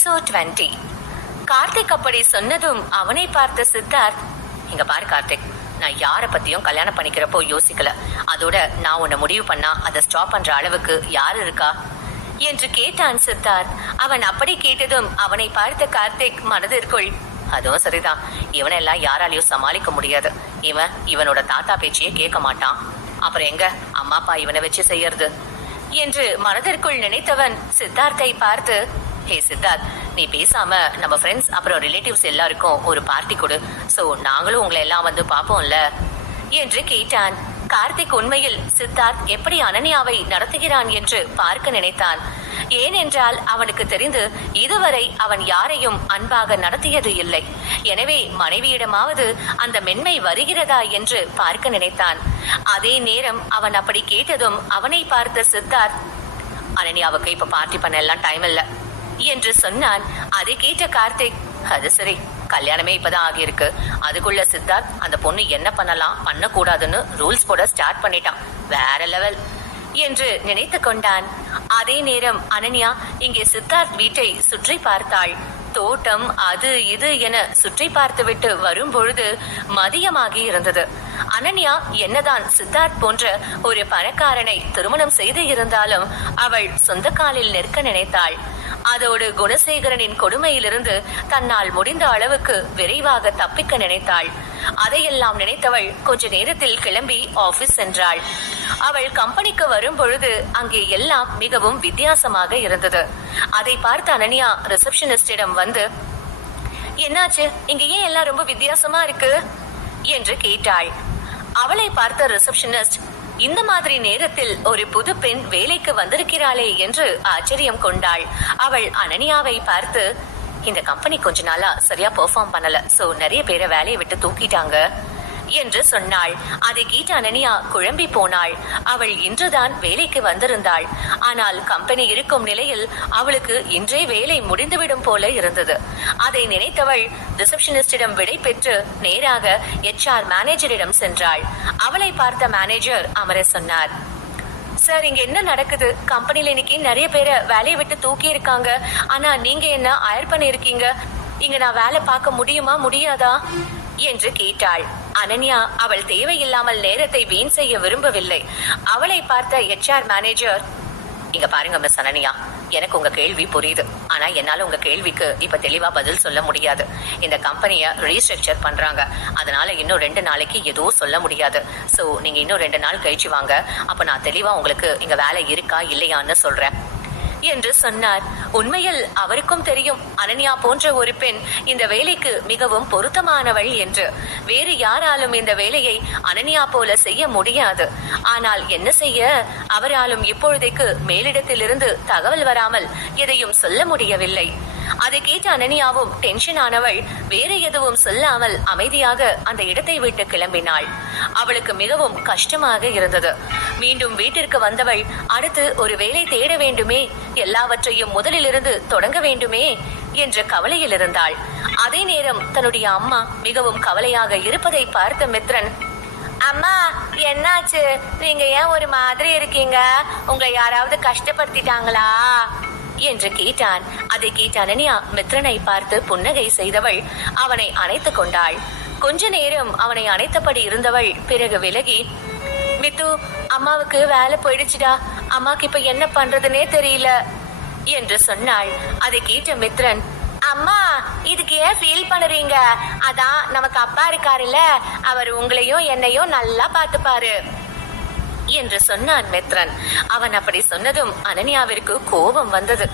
Episode 20. Karthik அப்படி சொன்னதும் அவனை பார்த்த சித்தார்த், இங்க பாரு கார்த்திக், நான் யார பத்தியும் கல்யாணம் பண்ணிக்கிறப்போ யோசிக்கல. அதோட நான் உன்னை முடிவு பண்ணா அதை ஸ்டாப் பண்ற அளவுக்கு யாரு இருக்கா என்று கேட்டான் சித்தார்த். அவன் அப்படி கேட்டதும் அவனை பார்த்த கார்த்திக் மனதிற்குள், அதுவும் சரிதான், இவனெல்லாம் யாராலையும் சமாளிக்க முடியாது. இவனோட தாத்தா பேச்சையே கேட்க மாட்டான். அப்புறம் எங்க அம்மா அப்பா இவனை வச்சு செய்யறது என்று மனதிற்குள் நினைத்தவன் சித்தார்த்தை பார்த்து, ஹே சித்தார்த், நீ பேசாம நம்ம ஃப்ரெண்ட்ஸ் அப்புறம் ரிலேட்டிவ்ஸ் எல்லாருக்கும் ஒரு பார்ட்டி கொடு, சோ நாங்களும் உங்களை எல்லாம் வந்து பாப்போம்ல என்று கேட்டான். கார்த்திக் உண்மையில் சித்தார்த் எப்படி அனன்யாவை நடத்துகிறான் என்று பார்க்க நினைத்தான். ஏனென்றால் அவனுக்கு தெரிந்து இதுவரை அவன் யாரையும் அன்பாக நடத்தியது இல்லை. எனவே மனைவியிடமாவது அந்த மென்மை வருகிறதா என்று பார்க்க நினைத்தான். அதே நேரம் அவன் அப்படி கேட்டதும் அவனை பார்த்த சித்தார்த், அனன்யாவுக்கு இப்ப பார்ட்டி பண்ண எல்லாம் டைம் இல்ல என்று சொன்னான். அதை கேட்ட கார்த்திக், அது சரி, கல்யாணமே இப்பதான் ஆகியிருக்கு, அதுக்குள்ள சித்தார்த் அந்த பொண்ணு என்ன பண்ணலாம் பண்ணக்கூடாதுன்னு ரூல்ஸ் போட ஸ்டார்ட் பண்ணிட்டான், வேற லெவல் என்று நினைத்து கொண்டான். அதே நேரம் அனன்யா இங்கே சித்தார்த் வீட்டை சுற்றி பார்த்தாள். தோட்டம் அது இது என சுற்றி பார்த்துவிட்டு வரும் பொழுது மதியமாகி இருந்தது. அனன்யா என்னதான் சித்தார்த் போன்ற ஒரு பணக்காரனை திருமணம் செய்து இருந்தாலும் அவள் சொந்த காலில் நிற்க நினைத்தாள். அதோடு குணசேகரனின் கொடுமையிலிருந்து தன்னால் முடிந்த அளவுக்கு விரைவாக தப்பிக்க நினைத்தாள். அதையெல்லாம் நினைத்தவள் கொஞ்ச நேரத்தில் கிளம்பி ஆபீஸ் சென்றாள். அவள் கம்பெனிக்கு வரும் பொழுது அங்கே எல்லாம் மிகவும் வித்தியாசமாக இருந்தது. அதை பார்த்த அனன்யா ரிசப்ஷனிஸ்டிடம் வந்து, என்னாச்சு, இங்க ஏன் எல்லாம் ரொம்ப வித்தியாசமா இருக்கு என்று கேட்டாள். அவளை பார்த்த ரிசப்ஷனிஸ்ட், இந்த மாதிரி நேரத்தில் ஒரு புது பெண் வேலைக்கு வந்திருக்கிறாளே என்று ஆச்சரியம் கொண்டாள். அவள் அனன்யாவை பார்த்து, இந்த கம்பெனி கொஞ்ச நாளா சரியா பெர்ஃபார்ம் பண்ணல, சோ நிறைய பேரை வேலையை விட்டு தூக்கிட்டாங்க என்று சொன்னாள். அதை கேட்ட அனன்யா குழம்பி போனாள். அவள் இன்றுதான் வேலைக்கு வந்திருந்தாள். ஆனால் கம்பெனி இருக்கும் நிலையில் அவளுக்கு இன்றே வேலை முடிந்துவிடும் போல இருந்தது. அதை நினைத்தவள் ரிசப்ஷனிஸ்டிடம் விடை பெற்று நேராக HR மேனேஜரிடம் சென்றாள். அவளை பார்த்த மேனேஜர் அமர சொன்னார், சார், இங்க என்ன நடக்குது? கம்பெனில இன்னைக்கு நிறைய பேரை வேலையை விட்டு தூக்கி இருக்காங்க. ஆனா நீங்க என்ன ஹயர் பண்ணிருக்கீங்க? இங்க நான் வேலை பார்க்க முடியுமா முடியாதா என்று கேட்டாள். அனன்யா அவள் தேவையில்லாமல் நேரத்தை வீண் செய்ய விரும்பவில்லை. அவளை பார்த்த HR மேனேஜர், இங்க பாருங்க மிஸ் அனன்யா, எனக்கு உங்க கேள்வி புரியுது, ஆனா என்னால உங்க கேள்விக்கு இப்ப தெளிவா பதில் சொல்ல முடியாது. இந்த கம்பெனிய ரீஸ்ட்ரக்சர் பண்றாங்க, அதனால இன்னும் 2 நாளைக்கு எதுவும் சொல்ல முடியாது. சோ நீங்க இன்னும் 2 நாள் கழிச்சு வாங்க, அப்ப நான் தெளிவா உங்களுக்கு இங்க வேலை இருக்கா இல்லையான்னு சொல்றேன் என்று சொன்னார். உண்மையில் அவருக்கும் தெரியும் அனன்யா போன்ற ஒரு பெண் இந்த வேலைக்கு மிகவும் பொருத்தமானவள் என்று. வேறு யாராலும் இந்த வேலையை அனன்யா போல செய்ய முடியாது. ஆனால் என்ன செய்ய, அவராலும் இப்பொழுதைக்கு மேலிடத்திலிருந்து தகவல் வராமல் எதையும் சொல்ல முடியவில்லை. அதை கேட்ட அனன்யாவும் டென்ஷன் ஆனவள் வேறு எதுவும் சொல்லாமல் அமைதியாக அந்த இடத்தை விட்டு கிளம்பினாள். அவளுக்கு மிகவும் கஷ்டமாக இருந்தது. மீண்டும் வீட்டிற்கு வந்தவள் அடுத்து ஒரு வேலை தேட வேண்டுமே, எல்லாவற்றையும் முதலிலிருந்து தொடங்க வேண்டுமே என்ற கவலையில் இருந்தாள். அதே நேரம் தன்னுடைய அம்மா மிகவும் கவலையாக இருப்பதை பார்த்த மித்ரன், அம்மா என்னாச்சு, நீங்க ஏன் ஒரு மாதிரி இருக்கீங்க? உங்களை யாராவது கஷ்டப்படுத்திட்டாங்களா என்று கேட்டான். அதை கேட்ட அனன்யா மித்ரனை பார்த்து புன்னகை செய்தவள் அவனை அணைத்து கொண்டாள். கொஞ்ச நேரம் அவனை அணைத்தபடி இருந்தவள் பிறகு விலகி, மித்து, அம்மாவுக்கு வேலை போயிடுச்சுடா, அம்மாக்கு இப்ப என்ன பண்றதுன்னே தெரியல என்று சொன்னாள். அதை கேட்ட மித்ரன், அம்மா இதுக்கு ஏன் ஃபீல் பண்ணுறீங்க? அதான் நமக்கு அப்பா இருக்காருல்ல, அவர் உங்களையும் என்னையும் நல்லா பார்த்துப்பாரு என்று சொன்னான் மித்ரன். அவன் அப்படி சொன்னதும் அனன்யாவிற்கு கோபம் வந்தது.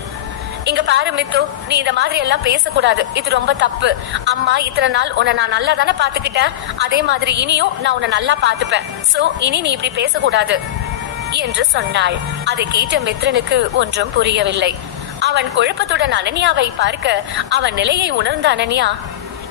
இங்க பாரு மித்து, நீ இந்த மாதிரி எல்லாம் பேசக்கூடாது, இது ரொம்ப தப்பு. அம்மா இத்தனை நாள் உன்னை நான் நல்லா தானே பாத்துக்கிட்டேன், அதே மாதிரி இனியும் நான் உன்னை நல்லா பாத்துப்பேன். சோ இனி நீ இப்படி பேசக்கூடாது என்று சொன்னாள். அதை கேட்ட மித்ரனுக்கு ஒன்றும் புரியவில்லை. அவன் குழப்பத்துடன் அனன்யாவை பார்க்க அவன் நிலையை உணர்ந்த அனன்யா,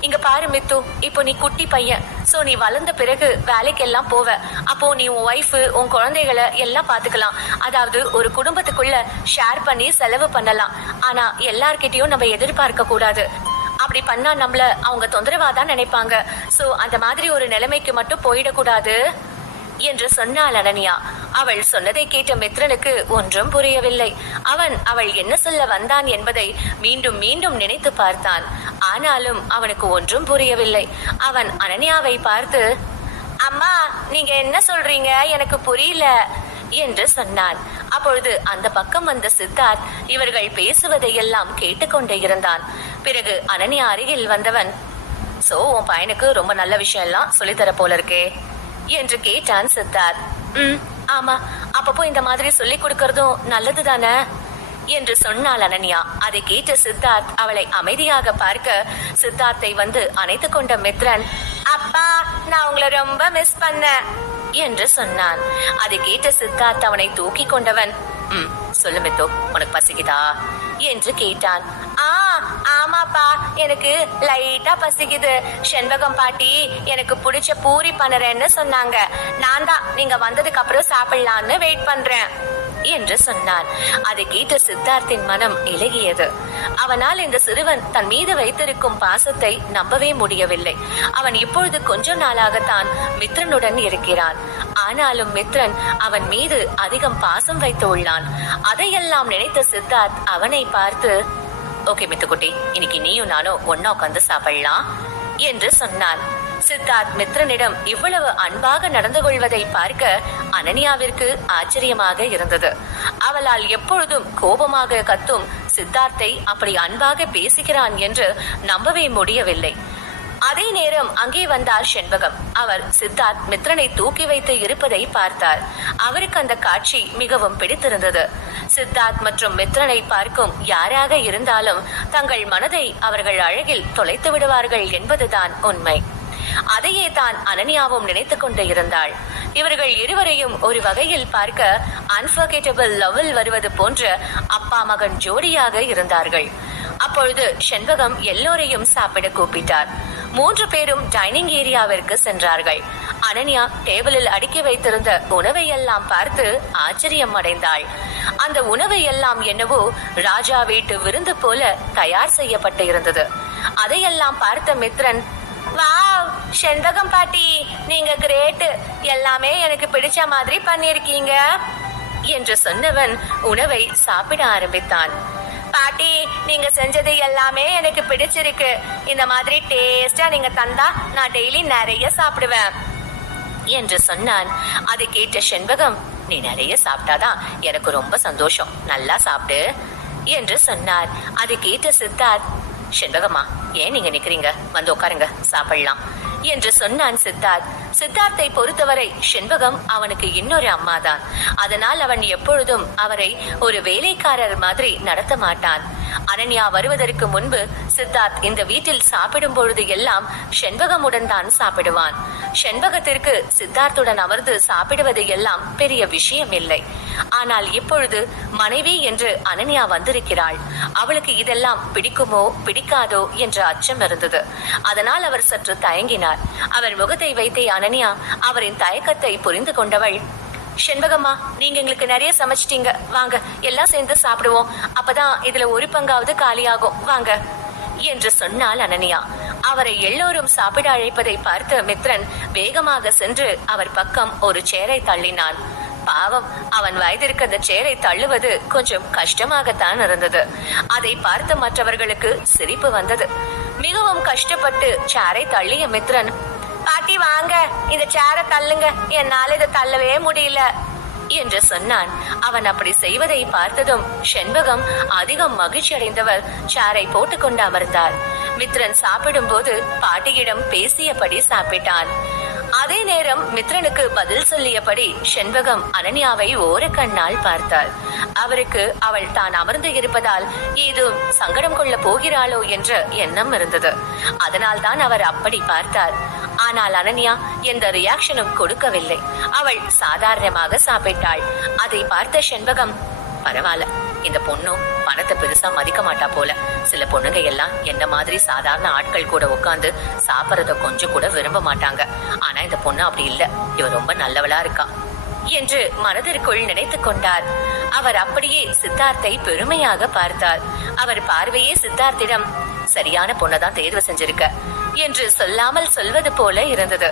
இங்க பாரு மித்து, இப்போ நீ குட்டி பையன், சோ நீ வளர்ந்த பிறகு வேலைக்கெல்லாம் போவ. அப்போ நீ உன் ஒய்ஃப் உன் குழந்தைகளை எல்லாம் பாத்துக்கலாம். அதாவது ஒரு குடும்பத்துக்குள்ள ஷேர் பண்ணி செலவு பண்ணலாம். ஆனா எல்லார்கிட்டயும் நம்ம எதிர்பார்க்க கூடாது. அப்படி பண்ணா நம்மள அவங்க தொந்தரவாதான் நினைப்பாங்க. சோ அந்த மாதிரி ஒரு நிலைமைக்கு மட்டும் போயிடக்கூடாது என்று சொன்னாள் அனன்யா. அவள் சொன்னதை கேட்ட மித்ரனுக்கு ஒன்றும் புரியவில்லை. அவள் என்ன சொல்ல வந்தான் என்பதை மீண்டும் மீண்டும் நினைத்து பார்த்தான். ஆனாலும் அவனுக்கு ஒன்றும் புரியவில்லை. அவன் அனன்யாவை பார்த்து, அம்மா, நீங்க என்ன சொல்றீங்க, எனக்கு புரியல என்று சொன்னான். அப்பொழுது அந்த பக்கம் வந்த சித்தார்த் இவர்கள் பேசுவதையெல்லாம் கேட்டுக்கொண்டே இருந்தான். பிறகு அனன்யா அருகில் வந்தவன், சோ உன் பையனுக்கு ரொம்ப நல்ல விஷயம் எல்லாம் சொல்லித்தர போல இருக்கே என்று கேட்டான் சித்தார்த். ஆமா, அப்பப்போ இந்த மாதிரி சொல்லி கொடுக்கறதும் நல்லது தானே என்று சொன்னாள் அனன்யா. அதை கேட்ட சித்தார்த் அவளை அமைதியாக பார்க்க சித்தார்த்தை வந்து அணைத்து கொண்ட மித்ரன், அப்பா, நான் உங்களை ரொம்ப மிஸ் பண்ணேன் என்று சொன்னான். அதை கேட்ட சித்தார்த் அவனை தூக்கி கொண்டவன், சொல்லு மித்து, உனக்கு பசிக்குதா என்று கேட்டான். ஆமாப்பா, எனக்கு லைட்டா பசிக்குது. செண்பகம் பாட்டி எனக்கு பிடிச்ச பூரி பண்ணுறேன்னு சொன்னாங்க. நான் தான் நீங்க வந்ததுக்கு அப்புறம் சாப்பிடலான்னு வெயிட் பண்றேன் என்று சொன்னான். அதை கேட்ட சித்தார்த்தின் மனம் இலகியது. அவனால் இந்த சிறுவன் தன் மீது வைத்திருக்கும் பாசத்தை நம்பவே முடியவில்லை. அவன் இப்பொழுது கொஞ்ச நாளாகத்தான் மித்ரனுடன் இருக்கிறான். ஆனாலும் மித்ரன் அவன் மீது அதிகம் பாசம் வைத்து உள்ளான். அதையெல்லாம் நினைத்த சித்தார்த் அவனை பார்த்து, ஓகே மித்துக்குட்டி, இன்னைக்கு நீயும் நானும் ஒன்னா உட்காந்து சாப்பிடலாம் என்று சொன்னான். சித்தார்த் மித்ரனிடம் இவ்வளவு அன்பாக நடந்து கொள்வதை பார்க்க அனன்யாவிற்கு ஆச்சரியமாக இருந்தது. அவளால் எப்பொழுதும் கோபமாக கத்தும் சித்தார்த்தை அப்படி அன்பாக பேசுகிறான் என்று நம்பவே முடியவில்லை. அதே நேரம் அங்கே வந்தார் செண்பகம். அவர் சித்தார்த் மித்ரனை தூக்கி வைத்து இருப்பதை பார்த்தார். அவருக்கு அந்த காட்சி மிகவும் பிடித்திருந்தது. சித்தார்த் மற்றும் மித்ரனை பார்க்கும் யாராக இருந்தாலும் தங்கள் மனதை அவர்கள் அழகில் தொலைத்து விடுவார்கள் என்பதுதான் உண்மை. அதையே தான் அனன்யாவும் நினைத்துக் கொண்டு இருந்தாள். இவர்கள் இருவரையும் ஒரு வகையில் பார்க்க அன்ஃபர்கெட்டபிள் லவ்வில் வருவது போன்ற அப்பா மகன் ஜோடியாக இருந்தார்கள். அப்பொழுது செண்பகம் எல்லோரையும் சாப்பிட கூப்பிட்டார். 3 பேரும் டைனிங் ஏரியாவிற்கு சென்றார்கள். அனன்யா டேபிளில் அடுக்கி வைத்திருந்த உணவை எல்லாம் பார்த்து ஆச்சரியம் அடைந்தாள். அந்த உணவை எல்லாம் என்னவோ ராஜா வீட்டு விருந்து போல தயார் செய்யப்பட்டு இருந்தது. அதையெல்லாம் பார்த்த மித்ரன், வாவ் செண்பகம் பாட்டி, நீங்க கிரேட், எல்லாமே எனக்கு பிடிச்ச மாதிரி பண்ணிருக்கீங்க என்று சொன்னவன் உணவை சாப்பிட ஆரம்பித்தான். பாட்டி, நீங்க செஞ்சது எல்லாமே எனக்கு பிடிச்சிருக்கு. இந்த மாதிரி டேஸ்டா நீங்க தந்தா நான் டெய்லி நிறைய சாப்பிடுவேன் என்று சொன்னான். அதை கேட்ட செண்பகம், நீ நிறைய சாப்பிட்டாதான் எனக்கு ரொம்ப சந்தோஷம், நல்லா சாப்பிடு என்று சொன்னார். அதை கேட்ட சித்தார்த், செண்பகம்மா, ஏன் நீங்க நிக்கிறீங்க, வந்து உட்காருங்க, சாப்பிடலாம் என்று சொன்னான் சித்தார்த். சித்தார்த்தை பொறுத்தவரை செண்பகம் அவனுக்கு இன்னொரு அம்மாதான். அதனால் அவன் எப்பொழுதும் அவரை ஒரு வேலைக்காரர் மாதிரி நடத்த மாட்டான். அனன்யா வருவதற்கு முன்பு சித்தார்த் இந்த வீட்டில் சாப்பிடும் பொழுது எல்லாம் செண்பகமுடன் தான் சாப்பிடுவான். செண்பகத்திற்கு சித்தார்த்துடன் அமர்ந்து சாப்பிடுவது எல்லாம் பெரிய விஷயம் இல்லை. ஆனால் இப்பொழுது மனைவி என்று அனன்யா வந்திருக்கிறாள். அவளுக்கு இதெல்லாம் பிடிக்குமோ பிடிக்காதோ என்ற அச்சம் இருந்தது. அதனால் அவர் சற்று தயங்கினார். அவர் முகத்தை வைத்தே அனன்யா அவரின் தயக்கத்தை புரிந்து கொண்டவள், செண்பகம்மா, நீங்க எங்களுக்கு நிறைய சமைச்சிட்டீங்க, வாங்க எல்லாம் சேர்ந்து சாப்பிடுவோம், அப்பதான் இதுல ஒரு பங்காவது காலியாகும், வாங்க என்று சொன்னாள் அனன்யா. அவரை எல்லோரும் சாப்பிட அழைப்பதை பார்த்த மித்ரன் வேகமாக சென்று அவர் பக்கம் ஒரு சேரை தள்ளினான். பாவம், அவன் வயதிற்கு அந்த சேரை தள்ளுவது கொஞ்சம் கஷ்டமாகத்தான் இருந்தது. அதை பார்த்த மற்றவர்களுக்கு சிரிப்பு வந்தது. மிகவும் கஷ்டப்பட்டு சேரை தள்ளிய மித்ரன், பாட்டி வாங்க, இந்த சேரை தள்ளுங்க, என்னால இதை தள்ளவே முடியல என்று சொன்னான். அவன் அப்படி செய்வதை பார்த்ததும் செண்பகம் அதிகம் மகிழ்ச்சி அடைந்தவர் சேரை போட்டுக்கொண்டு அமர்ந்தார். மித்ரன் சாப்பிடும் போது பாட்டியிடம் பேசியபடி சாப்பிட்டான். அதே நேரம் மித்ரனுக்கு பதில் சொல்லியபடி செண்பகம் அனன்யாவை ஓர கண்ணால் பார்த்தாள். அவருக்கு அவள் தான் அமர்ந்து இருப்பதால் ஏதும் சங்கடம் கொள்ள போகிறாளோ என்ற எண்ணம் இருந்தது. அதனால் தான் அவர் அப்படி பார்த்தார். ஆனால் அனன்யா எந்த ரியாக்ஷனும் கொடுக்கவில்லை. அவள் சாதாரணமாக சாப்பிட்டாள். அதை பார்த்த செண்பகம், பரவாயில்ல, இந்த பொண்ணும் பணத்தை பெருசா மதிக்க மாட்டா போல. சில பொண்ணுங்க எல்லாம் என்ன மாதிரி சாதாரண ஆட்கள் கூட உட்காந்து சாப்பிடறத கொஞ்சம் கூட விரும்ப மாட்டாங்க. ஆனா இந்த பொண்ணு அப்படி இல்ல, இவ ரொம்ப நல்லவளா இருக்கா என்று மனதிற்குள் நினைத்து கொண்டார். அவர் அப்படியே சித்தார்த்தை பெருமையாக பார்த்தார். அவர் பார்வையே சித்தார்த்திடம், சரியான பொண்ணதான் தேர்வு செஞ்சிருக்க, என்று சொல்லாமல் சொல்வது போல இருந்தது.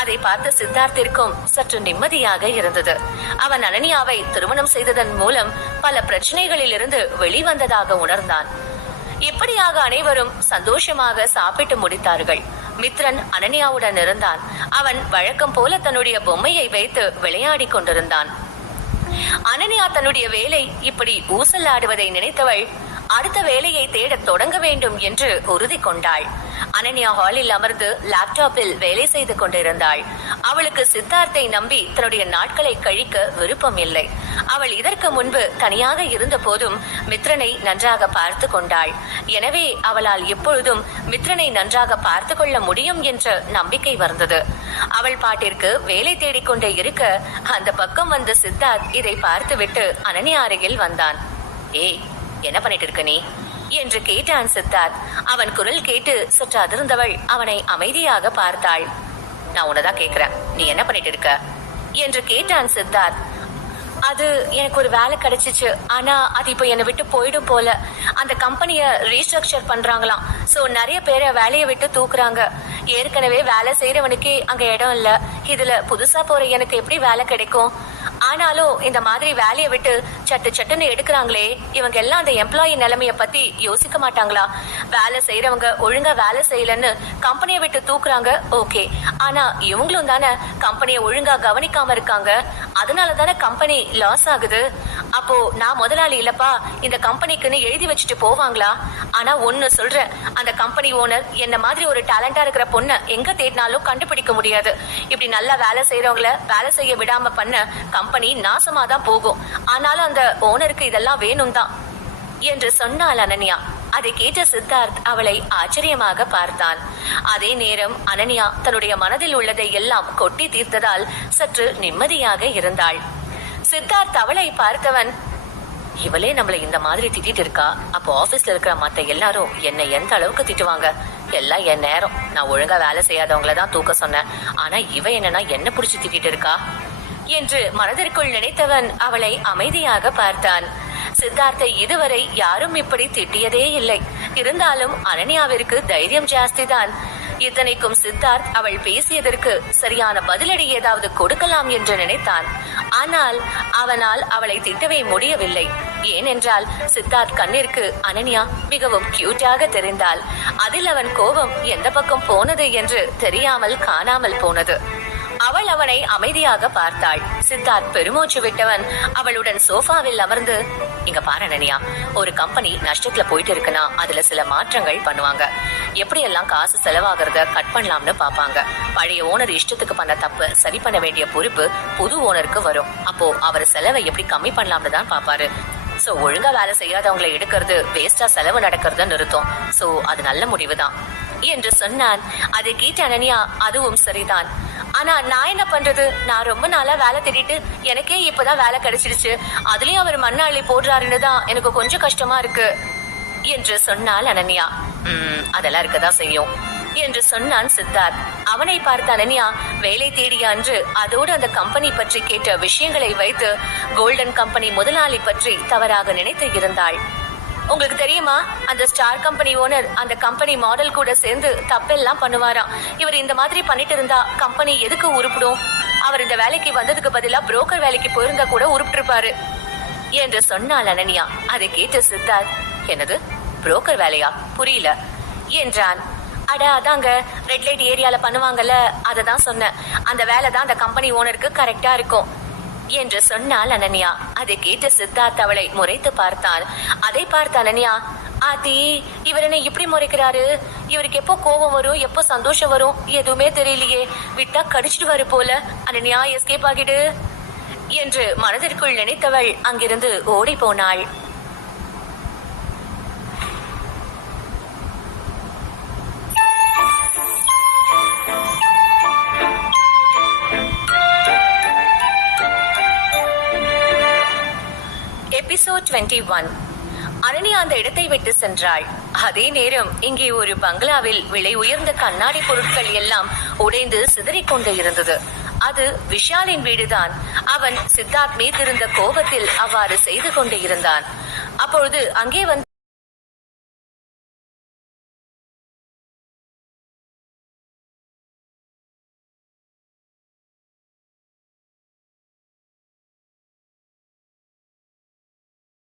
அதை பார்த்த சித்தார்த்திற்கும் சற்று நிம்மதியாக இருந்தது. அவன் அனன்யாவை திருமணம் செய்ததன் மூலம் பல பிரச்சனைகளில் இருந்து வெளிவந்ததாக உணர்ந்தான். இப்படியாக அனைவரும் சந்தோஷமாக சாப்பிட்டு முடித்தார்கள். மித்ரன் அனன்யாவுடன் இருந்தான். அவன் வழக்கம் போல தன்னுடைய பொம்மையை வைத்து விளையாடி கொண்டிருந்தான். அனன்யா தன்னுடைய வேலை இப்படி ஊசலாடுவதை நினைத்தவள் அடுத்த வேலையை தேட தொடங்க வேண்டும் என்று உறுதி கொண்டாள். அனன்யா ஹாலில் அமர்ந்து லேப்டாப்பில் வேலை செய்து கொண்டிருந்தாள். அவளுக்கு சித்தார்த்தை நம்பி தன்னுடைய நாட்களை கழிக்க விருப்பம் இல்லை. அவள் இதற்கு முன்பு தனியாக இருந்த போதும் மித்ரனை நன்றாக பார்த்து கொண்டாள். எனவே அவளால் எப்பொழுதும் மித்ரனை நன்றாக பார்த்து கொள்ள முடியும் என்ற நம்பிக்கை வந்தது. அவள் பாட்டிற்கு வேலை தேடிக்கொண்டே இருக்க அந்த பக்கம் வந்த சித்தார்த் இதை பார்த்துவிட்டு அனன்யா அருகில் வந்தான். ஏய், என்ன பண்ணிட்டு இருக்க நீ என்று கேட்டான் சித்தார்த். அவன் குரல் கேட்டு சற்று அதிர்ந்தவள் அவனை அமைதியாக பார்த்தாள். நான் உன்னதான் கேக்குறேன், நீ என்ன பண்ணிட்டு இருக்க என்று கேட்டான் சித்தார்த். அது எனக்கு ஒரு வேலை கிடைச்சிச்சு, ஆனா அது இப்ப என்னை விட்டு போயிடும் போல. அந்த கம்பெனிய ரீஸ்ட்ரக்சர் பண்றாங்களாம். சோ நிறைய பேரை வேலையை விட்டு தூக்குறாங்க. ஏற்கனவே வேலை செய்யறவனுக்கே அங்க இடம் இல்ல. இதுல புதுசா போற எனக்கு எப்படி வேலை கிடைக்கும்? ஆனாலும் இந்த மாதிரி வேலையை விட்டு சட்டுன்னு எடுக்கிறாங்களே, இவங்க எல்லாம் அந்த எம்ப்ளாயி நிலைமைய பத்தி யோசிக்க மாட்டாங்களா? வேலை செய்யறவங்க ஒழுங்கா வேலை செய்யலன்னு கம்பெனியை விட்டு தூக்குறாங்க, ஓகே. ஆனா இவங்களும் தானே கம்பெனியை ஒழுங்கா கவனிக்காம இருக்காங்க. அதனால தானே கம்பெனி லாஸ் ஆகுது. அப்போ நான் முதலாளி இல்லப்பா, இந்த கம்பெனிக்குன்னு எழுதி வச்சுட்டு போவாங்களா? ஆனா ஒன்னு சொல்றேன், அந்த கம்பெனி ஓனர் என்ன மாதிரி ஒரு டேலண்டா இருக்கிற பொண்ணை எங்க தேடினாலும் கண்டுபிடிக்க முடியாது. இப்படி நல்லா வேலை செய்யறவங்கள வேலை செய்ய விடாம பண்ண கம்பெனி நாசமாதான் போகும். ஆனாலும் அந்த ஓனருக்கு இதெல்லாம் வேணும் தான் என்று சொன்னாள் அனன்யா. அதை கேட்ட சித்தார்த் அவளை ஆச்சரியமாக பார்த்தான். அதே நேரம் அனன்யா தன்னுடைய மனதில் உள்ளதை எல்லாம் கொட்டி தீர்த்ததால் சற்று நிம்மதியாக இருந்தாள். சித்தார்த் அவளை பார்த்தவன், இவளே நம்மளை இந்த மாதிரி திட்டிட்டு இருக்கா, அப்போ ஆபீஸ்ல இருக்கிற மத்த எல்லாரும் என்னை எந்த அளவுக்கு திட்டுவாங்க? எல்லாம் என் நேரம். நான் ஒழுங்கா வேலை செய்யாதவங்களதான் தூக்க சொன்னேன். ஆனா இவ என்னன்னா என்ன புடிச்சு திட்டிட்டு இருக்கா என்று மனதிற்குள் நினைத்தவன் அவளை அமைதியாக பார்த்தான். சித்தார்த்தை இதுவரை யாரும் இப்படி திட்டியதே இல்லை. இருந்தாலும் அனன்யாவிற்கு தைரியம் ஜாஸ்திதான். இத்தனைக்கும் சித்தார்த் அவள் பேசியதற்கு சரியான பதிலடி ஏதாவது கொடுக்கலாம் என்று நினைத்தான். ஆனால் அவனால் அவளை திட்டவே முடியவில்லை. ஏனென்றால் சித்தார்த் கண்ணிற்கு அனன்யா மிகவும் கியூட்டாக தெரிந்தாள். அதில் அவன் கோபம் எந்த பக்கம் போனது என்று தெரியாமல் காணாமல் போனது. அவள் அவனை அமைதியாக பார்த்தாள். சித்தார்த் பெருமூச்சு விட்டவன் அவளுடன் சோஃபாவில் அமர்ந்து, இங்க பாரு அனன்யா, ஒரு கம்பெனி நஷ்டத்துல போயிட்டு இருக்குன்னா அதுல சில மாற்றங்கள் பண்ணுவாங்க. எப்படியெல்லாம் காசு செலவாகிறத கட் பண்ணலாம்னு பாப்பாங்க. பழைய ஓனர் இஷ்டத்துக்கு பண்ண தப்பு சரி பண்ண வேண்டிய பொறுப்பு புது ஓனருக்கு வரும். அப்போ அவர் செலவை எப்படி கம்மி பண்ணலாம்னு தான் பாப்பாரு. சோ ஒழுங்கா வேலை செய்யாதவங்களை எடுக்கிறது வேஸ்டா செலவு நடக்கிறத நிறுத்தும். சோ அது நல்ல முடிவுதான் என்று சொன்னான். அதை கேட்ட அனன்யா, அதுவும் சரிதான், ஆனா நான் என்ன பண்றது? நான் ரொம்ப நாளா வேலை தேடிட்டு எனக்கே இப்பதான் வேலை கிடைச்சிடுச்சு. அதுலயும் அவர் மண்ண அள்ளி போடுறாருன்னு தான் எனக்கு கொஞ்சம் கஷ்டமா இருக்கு என்று சொன்னாள் அனன்யா. அதெல்லாம் இருக்கதான் செய்யும் என்று சொன்னான் சித்தார்த். அவனை பார்த்த அனன்யா வேலை தேடிய அன்று அதோடு அந்த கம்பெனி பற்றி கேட்ட விஷயங்களை வைத்து கோல்டன் கம்பெனி முதலாளி பற்றி தவறாக நினைத்து இருந்தாள். உங்களுக்கு தெரியுமா, அந்த ஸ்டார் கம்பெனி ஓனர் அந்த கம்பெனி மாடல் கூட சேர்ந்து தப்பெல்லாம் பண்ணுவாராம். இவர் இந்த மாதிரி பண்ணிட்டு இருந்தா கம்பெனி எதுக்கு உருப்பிடும்? அவர் இந்த வேலைக்கு வந்ததுக்கு பதிலா புரோக்கர் வேலைக்கு போயிருந்தா கூட உருப்பிட்டிருப்பாரு என்று சொன்னாள் அனன்யா. அதை கேட்ட சித்தார்த், என்னது புரோக்கர் வேலையா? புரியல என்றான். அட அதாங்க, ரெட் லைட் ஏரியால பண்ணுவாங்கல்ல, அததான் சொன்னேன். அந்த வேலை தான் அந்த கம்பெனி ஓனருக்கு கரெக்டா இருக்கும் என்று சொன்னாள் அனன்யா. அதை கேட்ட சித்தார்த் அவளை முறைத்து பார்த்தான். அதை பார்த்த அனன்யா, ஆத்தி இவர் என்ன இப்படி முறைக்கிறாரு? இவருக்கு எப்போ கோபம் வரும், எப்போ சந்தோஷம் வரும் எதுவுமே தெரியலையே. விட்டா கடிச்சிட்டு வரு போல. அனன்யா எஸ்கேப் ஆகிடு என்று மனதிற்குள் நினைத்தவள் அங்கிருந்து ஓடி போனாள். எபிசோட் 21. அனன்யா அந்த இடத்தை விட்டு சென்றாள். அதே நேரம் இங்கே ஒரு பங்களாவில் விலை உயர்ந்த கண்ணாடி பொருட்கள் எல்லாம் உடைந்து சிதறிக்கொண்டு இருந்தது. அது விஷாலின் வீடுதான். அவன் சித்தார்த் மீதிருந்த கோபத்தில் அவ்வாறு செய்து கொண்டு இருந்தான். அப்பொழுது அங்கே வந்த